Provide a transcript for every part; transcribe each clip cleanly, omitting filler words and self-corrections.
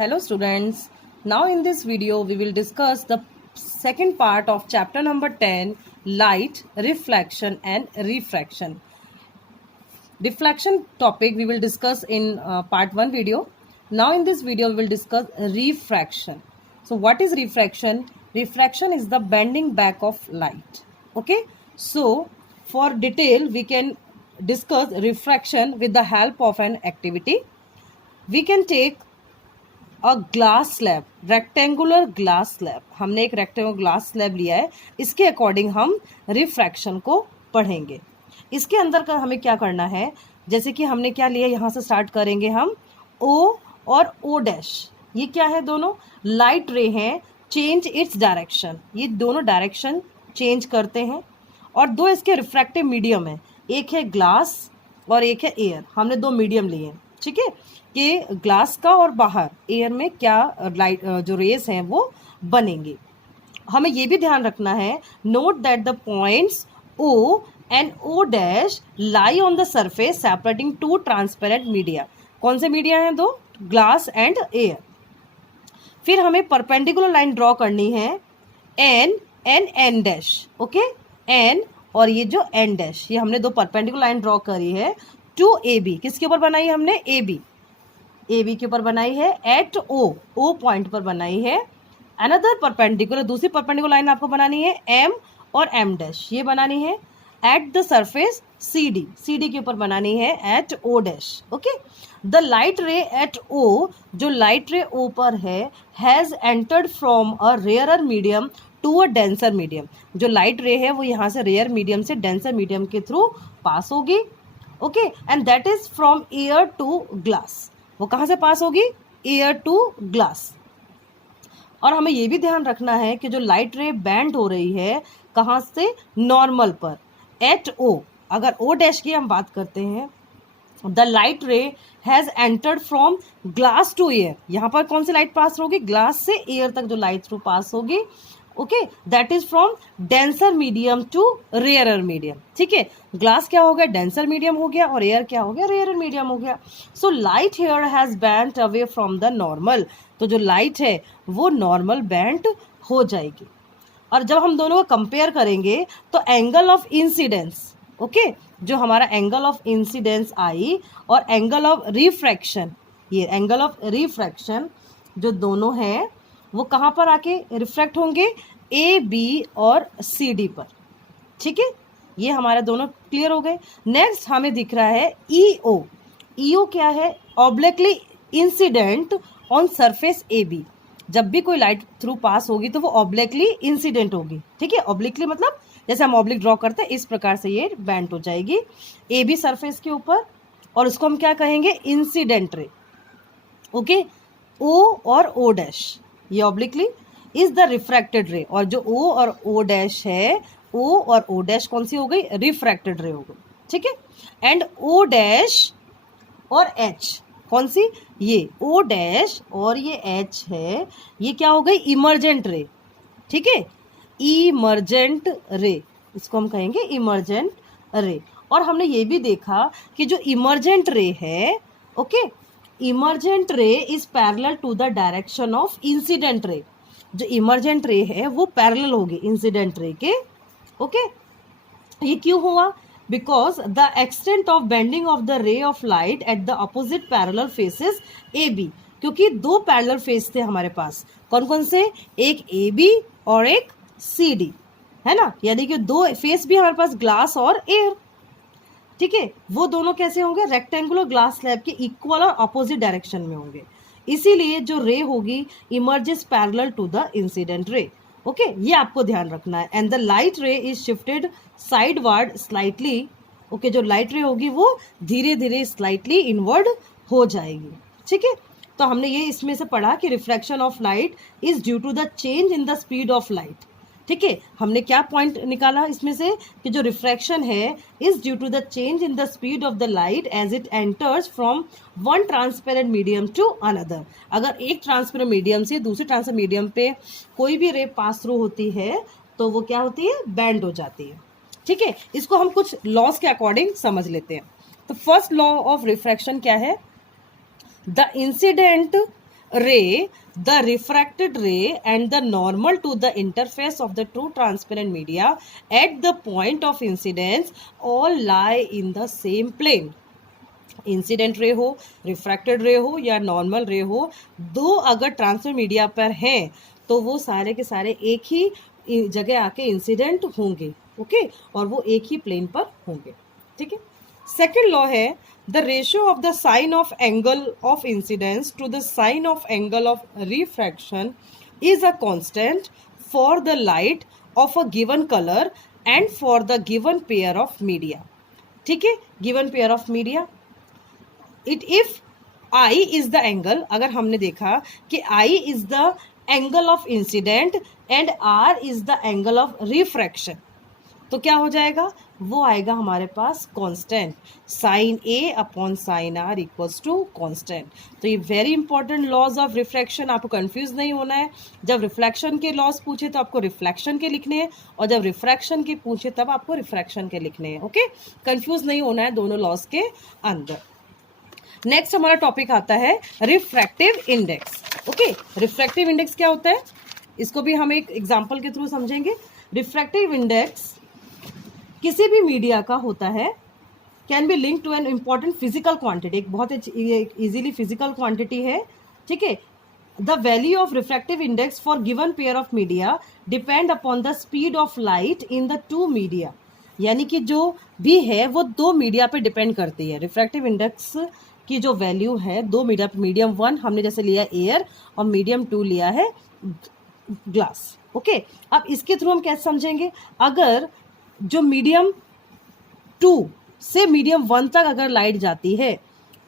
Hello students, now in this video we will discuss the second part of chapter number 10, light, reflection and refraction. Reflection topic we will discuss in part 1 video. Now in this video we will discuss refraction. So what is refraction? Refraction is the bending back of light. Okay, so for detail we can discuss refraction with the help of an activity. We can take a glass slab, rectangular glass slab. हमने एक rectangular glass slab लिया है, इसके according हम refraction को पढ़ेंगे. इसके अंदर का हमें क्या करना है, जैसे कि हमने क्या लिया, यहाँ से स्टार्ट करेंगे हम. ओ और ओ डैश, ये क्या है, दोनों लाइट रे हैं. चेंज इट्स डायरेक्शन, ये दोनों डायरेक्शन चेंज करते हैं. और दो इसके रिफ्रैक्टिव मीडियम है, एक है ग्लास और एक है एयर. हमने दो मीडियम लिए हैं, ठीक है, कि ग्लास का और बाहर एयर में क्या लाइट जो रेस हैं वो बनेंगे. हमें ये भी ध्यान रखना है, note that the points O and O dash lie on the surface separating two transparent media. कौन से मीडिया हैं, दो, ग्लास एंड एयर. फिर हमें परपेंडिकुलर लाइन ड्रॉ करनी है, N N N dash. Okay, N और ये जो एन डैश, ये हमने दो परपेंडिकुलर लाइन ड्रॉ करी है टू ए बी. किसके ऊपर बनाई है हमने, ए बी. ए बी के ऊपर बनाई है. एट ओ, ओ पॉइंट पर बनाई है. अनदर परपेंडिकुलर, दूसरी परपेंडिकुलर लाइन आपको बनानी है एम और एम डैश, ये बनानी है at the surface C D. C D के ऊपर बनानी है at O dash. Okay, the light ray at O, जो लाइट रे ओ पर है, has entered from a rarer medium to a denser medium. जो लाइट रे है वो यहाँ से रेयर मीडियम से डेंसर मीडियम के थ्रू पास होगी. Okay, and that is from air to glass. वो कहाँ से पास होगी, एयर टू ग्लास. और हमें ये भी ध्यान रखना है कि जो लाइट रे बैंड हो रही है, कहाँ से, नॉर्मल पर, एट ओ. अगर ओ डैश की हम बात करते हैं, the light ray has entered from glass to air. यहाँ पर कौन सी लाइट पास होगी, ग्लास से एयर तक जो लाइट थ्रू पास होगी. Okay, that is from denser medium to rarer medium. ठीक है, ग्लास क्या हो गया, डेंसर मीडियम हो गया, और एयर क्या हो गया, रेयरर मीडियम हो गया. So light here has bend away from the normal. तो जो लाइट है वो नॉर्मल बैंड हो जाएगी. और जब हम दोनों को कंपेयर करेंगे तो एंगल ऑफ इंसिडेंस, ओके, जो हमारा एंगल ऑफ इंसिडेंस आई और एंगल ऑफ रिफ्रैक्शन, ये एंगल ऑफ रिफ्रैक्शन जो दोनों हैं वो कहाँ पर आके रिफ्रैक्ट होंगे, ए बी और सी डी पर. ठीक है, ये हमारे दोनों क्लियर हो गए. नेक्स्ट हमें दिख रहा है ई ओ. ई ओ क्या है, obliquely incident on surface A B. जब भी कोई लाइट थ्रू पास होगी तो वो ऑब्लिकली इंसिडेंट होगी. ठीक है, ऑब्लिकली मतलब जैसे हम ऑब्लिक ड्रॉ करते हैं, इस प्रकार से ये बैंड हो जाएगी ए बी सरफेस के ऊपर, और उसको हम क्या कहेंगे, इंसिडेंट रे. ओके, ओ और ओ डैश, ये ऑब्लिकली इज द रिफ्रैक्टेड रे. और जो ओ और ओ डैश है, ओ और ओ डैश कौन सी हो गई, रिफ्रैक्टेड रे हो गई. ठीक है, एंड ओ डैश और एच, कौन सी, ये ओ डैश और ये एच है, ये क्या हो गई, इमर्जेंट रे. ठीक है, इमर्जेंट रे, इसको हम कहेंगे इमर्जेंट रे. और हमने ये भी देखा कि जो इमर्जेंट रे है, okay, emergent ray is parallel to the direction of incident ray. जो इमर्जेंट रे है वो पैरेलल होगी इंसिडेंट रे के. ओके, ये क्यों हुआ, because the extent of bending of the ray of light at the opposite parallel faces A B. क्योंकि दो पैरेलल फेस थे हमारे पास, कौन कौन से, एक ए बी और एक सी डी, है ना, यानी कि दो फेस भी हमारे पास, ग्लास और एयर. ठीक है, वो दोनों कैसे होंगे, रेक्टेंगुलर ग्लास स्लैब के इक्वल और अपोजिट डायरेक्शन में होंगे. इसीलिए जो रे होगी emerges parallel to the incident ray. Okay, ये आपको ध्यान रखना है. And the light ray is shifted sideward slightly. Okay, जो लाइट रे होगी वो धीरे धीरे स्लाइटली इनवर्ड हो जाएगी. ठीक है, तो हमने ये इसमें से पढ़ा कि refraction of light is due to the change in the speed of light. ठीक है, हमने क्या पॉइंट निकाला इसमें से, कि जो रिफ्रैक्शन है is due to the change in the speed of the light as it enters from one transparent medium to another. अगर एक ट्रांसपेरेंट मीडियम से दूसरे ट्रांसपेरेंट मीडियम पे कोई भी रे पास थ्रू होती है तो वो क्या होती है, बैंड हो जाती है. ठीक है, इसको हम कुछ लॉज के अकॉर्डिंग समझ लेते हैं. तो फर्स्ट लॉ ऑफ रिफ्रैक्शन क्या है, the incident ray, the refracted ray and the normal to the interface of the two transparent media at the point of incidence all lie in the same plane. Incident ray हो, refracted रे हो या normal रे हो, दो अगर transfer media पर हैं तो वो सारे के सारे एक ही जगह आके इंसिडेंट होंगे, ओके, और वो एक ही प्लेन पर होंगे, ठीक है। सेकेंड लॉ है the ratio of the sine of angle of incidence to the sine of angle of refraction is a constant for the light of a given colour and for the given pair of media, ठीक है। Given pair of media, it if I is the angle, अगर हमने देखा कि I is the angle of incident and R is the angle of refraction, तो क्या हो जाएगा, वो आएगा हमारे पास constant, sine A upon sine R equals to constant. तो ये very important laws of reflection, आपको कंफ्यूज नहीं होना है। जब रिफ्लेक्शन के लॉज पूछे तो आपको रिफ्लेक्शन के लिखने हैं, और जब रिफ्रैक्शन के पूछे तब आपको रिफ्रैक्शन के लिखने हैं, ओके। कंफ्यूज नहीं होना है दोनों लॉज के अंदर। नेक्स्ट हमारा टॉपिक आता है refractive index, okay. Refractive index क्या होता है, इसको भी हम एक एग्जांपल के थ्रू समझेंगे। रिफ्रैक्टिव इंडेक्स किसी भी मीडिया का होता है, can be link to an important physical quantity, एक बहुत इजीली फिजिकल क्वांटिटी है, ठीक है। The value of refractive index for given pair of media depend upon the speed of light in the two media, यानी कि जो भी है वो दो मीडिया पे डिपेंड करती है। रिफ्रैक्टिव इंडेक्स की जो वैल्यू है दो मीडिया, मीडियम 1 हमने जैसे लिया एयर और मीडियम 2 लिया है ग्लास, ओके। अब इसके थ्रू हम कैसे समझेंगे, अगर जो मीडियम 2 से मीडियम 1 तक अगर लाइट जाती है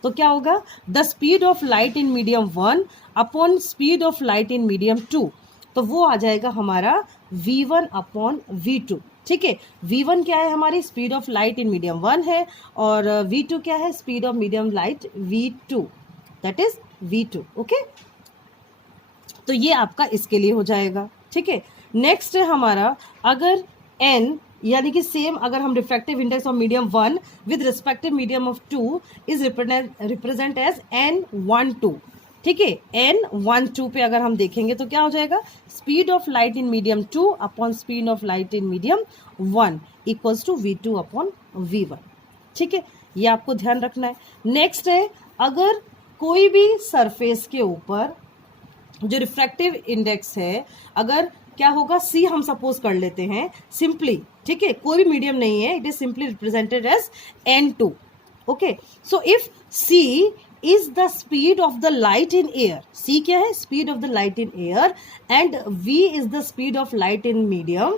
तो क्या होगा, the speed of light in medium 1 upon speed of light in medium 2, तो वो आ जाएगा हमारा v1 अपॉन v2, ठीक है। v1 क्या है, हमारी speed of light in medium 1 है, और v2 क्या है, speed of medium light v2, that is v2, okay. तो ये आपका इसके लिए हो जाएगा, ठीक है। नेक्स्ट है हमारा, अगर n यानी कि सेम अगर हम refractive index of medium 1 with respective medium of 2 is represent as n12, ठीक है। n12 पे अगर हम देखेंगे तो क्या हो जाएगा, speed of light in medium 2 upon speed of light in medium 1 equals to v2 upon v1, ठीक है। ये आपको ध्यान रखना है। नेक्स्ट है, अगर कोई भी सरफेस के ऊपर जो रिफ्रैक्टिव इंडेक्स है, अगर क्या होगा, c हम सपोज कर लेते हैं सिंपली, ठीक है, कोई भी मीडियम नहीं है, it is simply represented as n2, okay. So if c is the speed of the light in air, c क्या है, speed of the light in air, and v is the speed of light in medium,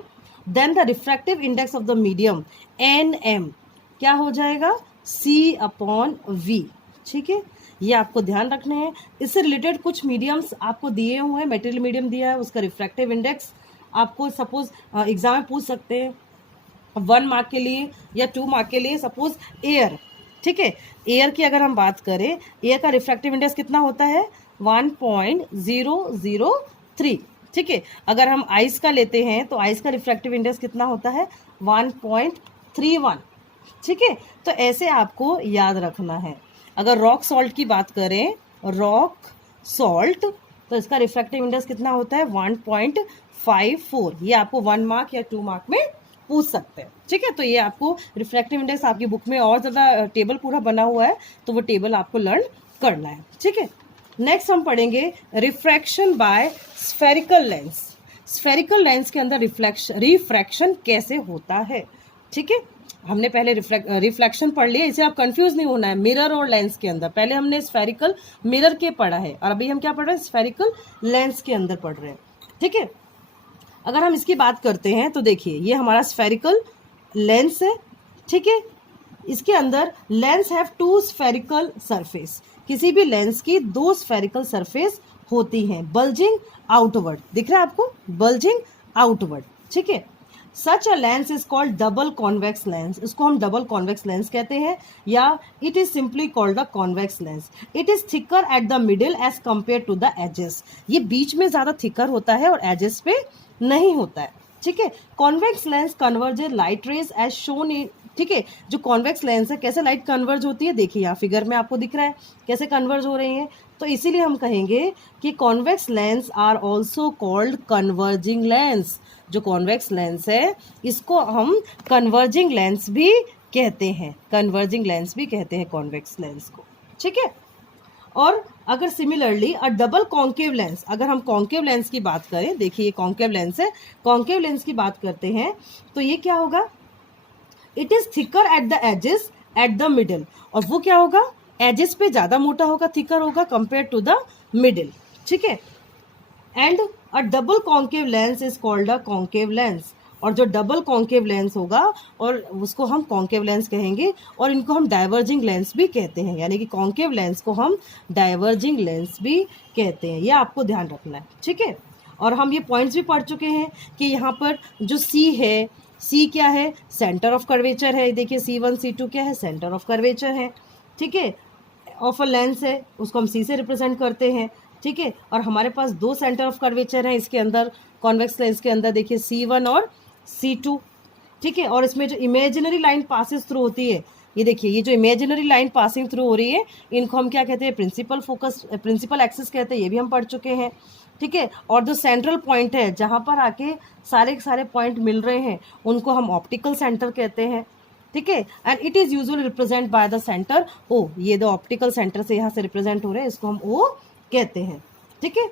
then the refractive index of the medium nm क्या हो जाएगा, c upon v, ठीक है। ये आपको ध्यान रखने हैं। इससे रिलेटेड कुछ मीडियम्स आपको दिए हुए हैं, मेटेरियल मीडियम दिया है, उसका रिफ्रैक्टिव इंडेक्स आपको सपोज एग्जाम में पूछ सकते हैं 1 मार्क के लिए या 2 मार्क के लिए। सपोज एयर, ठीक है, एयर की अगर हम बात करें, एयर का रिफ्रैक्टिव इंडेक्स कितना होता है, 1.003, ठीक है। अगर हम आइस का लेते हैं तो आइस का रिफ्रैक्टिव इंडेक्स कितना होता है, 1.31, ठीक है। तो ऐसे आपको याद रखना है। अगर रॉक सॉल्ट की बात करें, रॉक सॉल्ट, तो इसका रिफ्रैक्टिव इंडेक्स कितना होता है, 1.54। ये आपको 1 मार्क या 2 मार्क में पूछ सकते हैं, ठीक है। तो ये आपको रिफ्रैक्टिव इंडेक्स आपकी बुक में और ज़्यादा टेबल पूरा बना हुआ है, तो वो टेबल आपको लर्न करना है, ठीक है। नेक्स्ट हम पढ़ेंगे refraction by spherical lens. Spherical lens के अंदर रिफ्रैक्शन कैसे होता है, ठीक है। हमने पहले रिफ्लेक्शन पढ़ लिया, इसे आप कंफ्यूज नहीं होना है मिरर और लेंस के अंदर। पहले हमने स्फेरिकल मिरर के पढ़ा है और अभी हम क्या पढ़ रहे हैं, स्फेरिकल लेंस के अंदर पढ़ रहे हैं, ठीक है। अगर हम इसकी बात करते हैं तो देखिए, ये हमारा स्फेरिकल लेंस है, ठीक है। इसके अंदर लेंस हैव 2 स्फेरिकल सरफेस, किसी भी लेंस की 2 स्फेरिकल सरफेस होती हैं, बल्जिंग आउटवर्ड, दिख रहा है आपको, बल्जिंग आउटवर्ड, ठीक है। Such a lens is called double convex lens, इसको हम डबल कॉन्वेक्स लेंस कहते हैं, या it is simply called the convex lens. It is thicker at the middle edge compare to the edges, ये बीच में ज्यादा थिकर होता है और एजेस पे नहीं होता है, ठीक है। Convex lens converges light rays as shown in, ठीक है। जो कॉन्वेक्स लेंस है, कैसे लाइट कन्वर्ज होती है, देखिए यहाँ फिगर में आपको दिख रहा है कैसे कन्वर्ज हो रही है। तो इसीलिए हम कहेंगे कि convex lens are also called converging lens. जो कॉन्वेक्स लेंस है इसको हम कन्वर्जिंग लेंस भी कहते हैं, कन्वर्जिंग लेंस भी कहते हैं कॉन्वेक्स लेंस को, ठीक है। और अगर similarly uh double concave lens, अगर हम कॉन्केव लेंस की बात करें, देखिए ये कॉन्केव लेंस है, कॉन्केव लेंस की बात करते हैं तो ये क्या होगा, it is thicker at the edges at the middle, और वो क्या होगा, एजेस पे ज्यादा मोटा होगा, थिकर होगा कंपेयर टू द मिडिल, ठीक है। And a double concave lens is called a concave lens, और जो डबल कॉन्केव लेंस होगा और उसको हम कॉन्केव लेंस कहेंगे, और इनको हम डाइवर्जिंग लेंस भी कहते हैं, यानी कि कॉन्केव लेंस को हम डाइवर्जिंग लेंस भी कहते हैं, ये आपको ध्यान रखना है, ठीक है। और हम ये पॉइंट्स भी पढ़ चुके हैं कि यहाँ पर जो सी है, सी क्या है, सेंटर ऑफ कर्वेचर है, देखिए C1 C2 क्या है, सेंटर ऑफ कर्वेचर है, ठीक है। ऑफ अ लेंस है, उसको हम सी से रिप्रेजेंट करते हैं, ठीक है। और हमारे पास दो सेंटर ऑफ कर्वेचर हैं इसके अंदर, कॉन्वेक्स लेंस के अंदर, देखिए C1 और C2, ठीक है। और इसमें जो इमेजिनरी लाइन पासिस थ्रू होती है, ये देखिए ये जो इमेजिनरी लाइन पासिंग थ्रू हो रही है, इनको हम क्या कहते हैं, प्रिंसिपल फोकस, प्रिंसिपल एक्सिस कहते हैं, ये भी हम पढ़ चुके हैं, ठीक है। और जो सेंट्रल पॉइंट है जहाँ पर आके सारे के सारे पॉइंट मिल रहे हैं, उनको हम ऑप्टिकल सेंटर कहते हैं, ठीक है। And it is usually represent by the centre O, ये दो ऑप्टिकल सेंटर से यहाँ से रिप्रेजेंट हो रहे हैं, इसको हम ओ कहते हैं, ठीक है।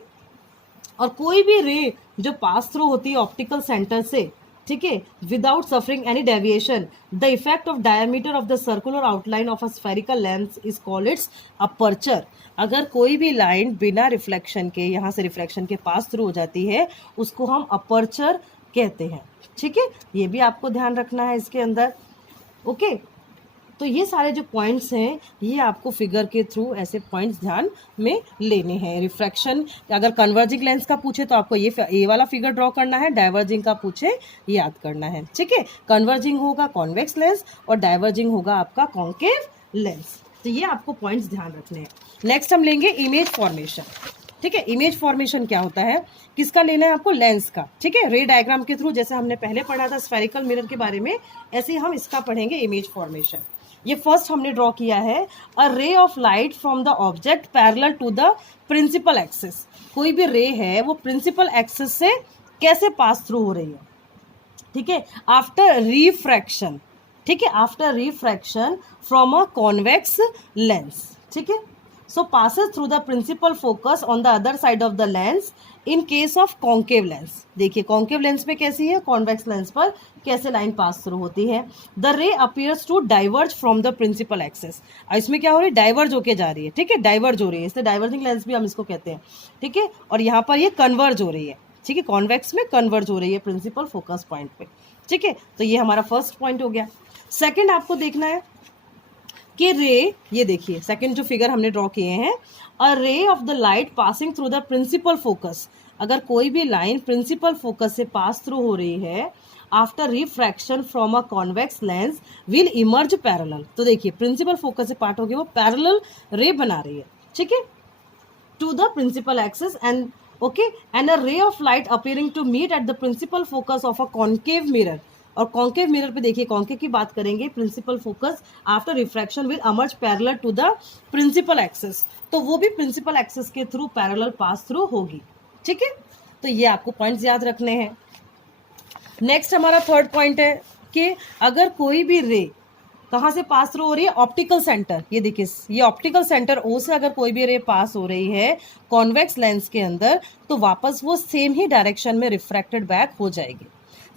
और कोई भी रे जो पास थ्रू होती है ऑप्टिकल सेंटर से, ठीक है, without suffering any deviation, the effect of diameter of the circular outline of a spherical lens is called its aperture. अगर कोई भी लाइन बिना रिफ्लेक्शन के, यहाँ से रिफ्लेक्शन के पास थ्रू हो जाती है, उसको हम अपर्चर कहते हैं, ठीक है। ये भी आपको ध्यान रखना है इसके अंदर, ओके। तो ये सारे जो पॉइंट्स हैं ये आपको फिगर के थ्रू ऐसे पॉइंट्स ध्यान में लेने हैं। रिफ्रैक्शन, अगर कन्वर्जिंग लेंस का पूछे तो आपको ये वाला फिगर ड्रॉ करना है, डाइवर्जिंग का पूछे याद करना है, ठीक है। कन्वर्जिंग होगा कॉन्वेक्स लेंस और डाइवर्जिंग होगा आपका कॉन्केव लेंस, तो ये आपको पॉइंट्स ध्यान रखने हैं। नेक्स्ट हम लेंगे इमेज फॉर्मेशन, ठीक है। इमेज फॉर्मेशन क्या होता है, किसका लेना है आपको, लेंस का, ठीक है। रे डायग्राम के थ्रू, जैसे हमने पहले पढ़ा था स्फेरिकल मिरर के बारे में, ऐसे ही हम इसका पढ़ेंगे इमेज फॉर्मेशन। ये फर्स्ट हमने ड्रॉ किया है, a ray of light from the object parallel to the principal axis. कोई भी रे है वो प्रिंसिपल एक्सिस से कैसे पास थ्रू हो रही है, ठीक है, आफ्टर रिफ्रैक्शन, ठीक है, after refraction from a convex lens, ठीक है। सो passes through the principal focus on the other side of the lens in case of concave lens। देखिए कॉन्केव लेंस पे कैसी है, कॉन्वेक्स लेंस पर कैसे लाइन पास थ्रू होती है। The ray appears to diverge from the principal axis, इसमें क्या हो रही है, डाइवर्ज होके जा रही है, ठीक है, डाइवर्ज हो रही है, इसलिए डाइवर्जिंग लेंस भी हम इसको कहते हैं, ठीक है। और यहाँ पर ये कन्वर्ज हो रही है, ठीक है, कॉन्वेक्स में कन्वर्ज हो रही है प्रिंसिपल फोकस पॉइंट पे, ठीक है। तो ये हमारा फर्स्ट पॉइंट हो गया। सेकेंड आपको देखना है कि रे, ये देखिए सेकंड जो फिगर हमने ड्रॉ किए हैं, a ray of the light passing through the principal focus, अगर कोई भी लाइन प्रिंसिपल फोकस से पास थ्रू हो रही है after refraction from a convex lens will emerge parallel. तो देखिए प्रिंसिपल फोकस से पार्ट होगी वो पैरेलल रे बना रही है, ठीक है, to the principal axis and okay, and a ray of light appearing to meet at the principal focus of a concave mirror. और कॉन्केव मिरर पे देखिए, कॉन्केव की बात करेंगे, principal focus after refraction will emerge parallel to the principal axis, तो वो भी principal axis के थ्रू पैरेलल पास थ्रू होगी, ठीक है। तो ये आपको पॉइंट्स याद रखने हैं। नेक्स्ट हमारा थर्ड पॉइंट है कि अगर कोई भी रे कहाँ से पास थ्रू हो रही है, ऑप्टिकल सेंटर, ये देखिए ये ऑप्टिकल सेंटर ओ से अगर कोई भी रे पास हो रही है कॉन्वेक्स लेंस के अंदर, तो वापस वो सेम ही डायरेक्शन में रिफ्रैक्टेड बैक हो जाएगी,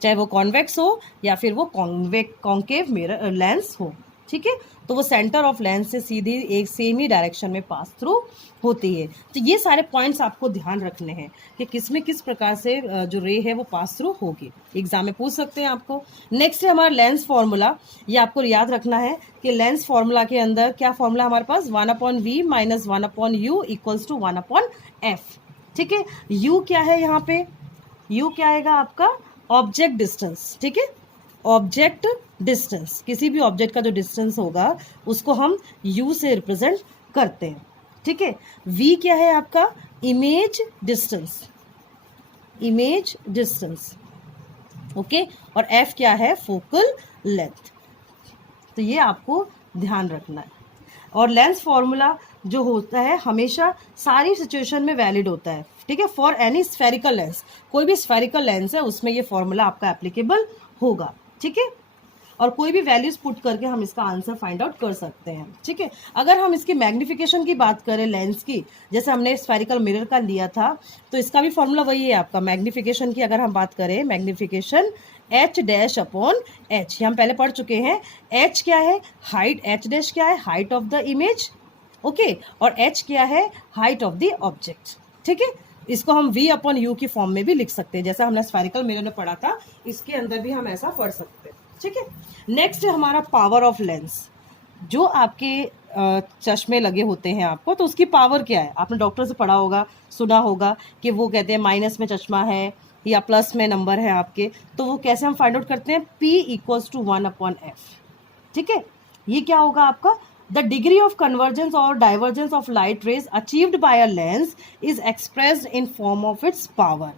चाहे वो कॉन्वेक्स हो या फिर वो कॉन्केव मिरर लेंस हो, ठीक है। तो वो सेंटर ऑफ लेंस से सीधी एक सेम ही डायरेक्शन में पास थ्रू होती है। तो ये सारे पॉइंट्स आपको ध्यान रखने हैं कि किस में किस प्रकार से जो रे है वो पास थ्रू होगी, एग्जाम में पूछ सकते हैं आपको। नेक्स्ट है हमारा लेंस फॉर्मूला, ये आपको याद रखना है कि लेंस फॉर्मूला के अंदर क्या फॉर्मूला हमारे पास, 1/v minus 1/u equals to 1/f, ठीक है। u क्या है यहाँ पे, u क्या आएगा आपका, ऑब्जेक्ट डिस्टेंस, ठीक है, ऑब्जेक्ट डिस्टेंस, किसी भी ऑब्जेक्ट का जो डिस्टेंस होगा उसको हम u से रिप्रेजेंट करते हैं, ठीक है। v क्या है आपका, image distance, image distance, okay. और f क्या है, फोकल लेंथ। तो ये आपको ध्यान रखना है। और लेंस फॉर्मूला जो होता है हमेशा सारी सिचुएशन में वैलिड होता है, ठीक है। फॉर एनी स्फेरिकल लेंस, कोई भी स्फेरिकल लेंस है उसमें ये फॉर्मूला आपका एप्लीकेबल होगा, ठीक है। और कोई भी वैल्यूज पुट करके हम इसका आंसर फाइंड आउट कर सकते हैं, ठीक है। अगर हम इसकी मैग्निफिकेशन की बात करें लेंस की, जैसे हमने स्फेरिकल मिरर का लिया था, तो इसका भी फॉर्मूला वही है आपका। मैग्निफिकेशन की अगर हम बात करें, magnification H dash upon H, हम पहले पढ़ चुके हैं। एच क्या है? हाइट। एच डैश क्या है? Height of the image, okay. और एच क्या है? हाइट ऑफ द ऑब्जेक्ट, ठीक है। इसको हम v अपॉन यू की फॉर्म में भी लिख सकते हैं, जैसा हमने स्फेरिकल मिरर में पढ़ा था, इसके अंदर भी हम ऐसा पढ़ सकते हैं, ठीक है। नेक्स्ट है हमारा पावर ऑफ लेंस। जो आपके चश्मे लगे होते हैं आपको, तो उसकी पावर क्या है? आपने डॉक्टर से पढ़ा होगा, सुना होगा कि वो कहते हैं माइनस में चश्मा है या प्लस में नंबर है आपके, तो वो कैसे हम फाइंड आउट करते हैं? P इक्वल्स टू 1/f, ठीक है। ये क्या होगा आपका? द डिग्री ऑफ कन्वर्जेंस और divergence of light rays achieved by a lens is expressed in form of its power.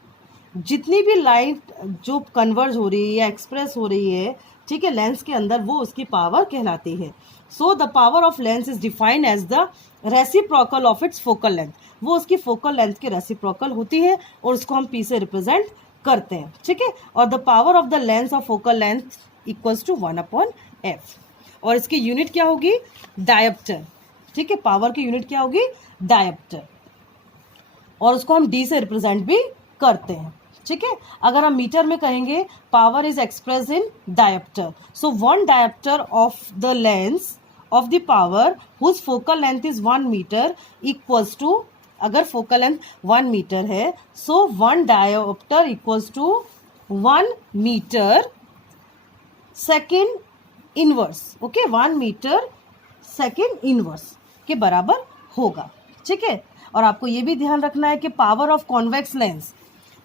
जितनी भी लाइट जो कन्वर्ज हो रही है या एक्सप्रेस हो रही है, ठीक है, लेंस के अंदर, वो उसकी पावर कहलाती है। So the power of lens is defined as the reciprocal of its focal length. वो उसकी फोकल लेंथ के रेसिप्रोकल होती है और उसको हम P से रिप्रेजेंट करते हैं, ठीक है। और the power of the lens of focal length equals to 1/f। और इसकी यूनिट क्या होगी? डायोप्टर, ठीक है। पावर की यूनिट क्या होगी? डायोप्टर। और उसको हम D से रिप्रेजेंट भी करते हैं, ठीक है। अगर हम मीटर में कहेंगे, power is express in dioptre. So 1 dioptre of the lens of the power whose focal length is 1 metre equals to, अगर फोकल लेंथ 1 मीटर है, so 1 dioptre equals to 1 metre second inverse, okay. 1 metre second inverse के बराबर होगा, ठीक है। और आपको ये भी ध्यान रखना है कि पावर ऑफ कॉन्वेक्स लेंस,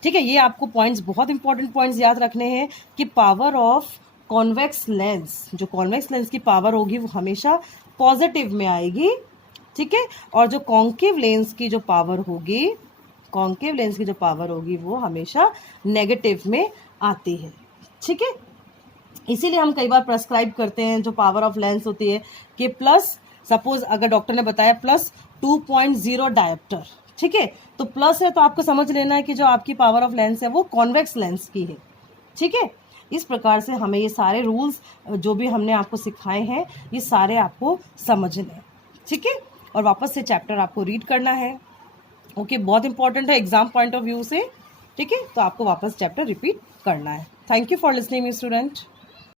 ठीक है, ये आपको पॉइंट्स, बहुत इंपॉर्टेंट पॉइंट्स याद रखने हैं कि पावर ऑफ कॉन्वेक्स लेंस, जो कॉन्वेक्स लेंस की पावर होगी वो हमेशा पॉजिटिव में आएगी, ठीक है। और जो कॉन्केव लेंस की जो पावर होगी, कॉन्केव लेंस की जो पावर होगी वो हमेशा नेगेटिव में आती है, ठीक है। इसीलिए हम कई बार प्रेस्क्राइब करते हैं जो पावर ऑफ लेंस होती है कि प्लस, सपोज अगर डॉक्टर ने बताया प्लस 2.0 डायोप्टर, ठीक है, तो प्लस है तो आपको समझ लेना है कि जो आपकी पावर ऑफ लेंस है वो कॉन्वेक्स लेंस की है, ठीक है। इस प्रकार से हमें ये सारे रूल्स जो भी हमने आपको सिखाए हैं, ये सारे आपको समझने हैं, ठीक है। और वापस से चैप्टर आपको रीड करना है, ओके। बहुत इंपॉर्टेंट है एग्जाम पॉइंट ऑफ व्यू से, ठीक है। तो आपको वापस चैप्टर रिपीट करना है। Thank you for listening me student.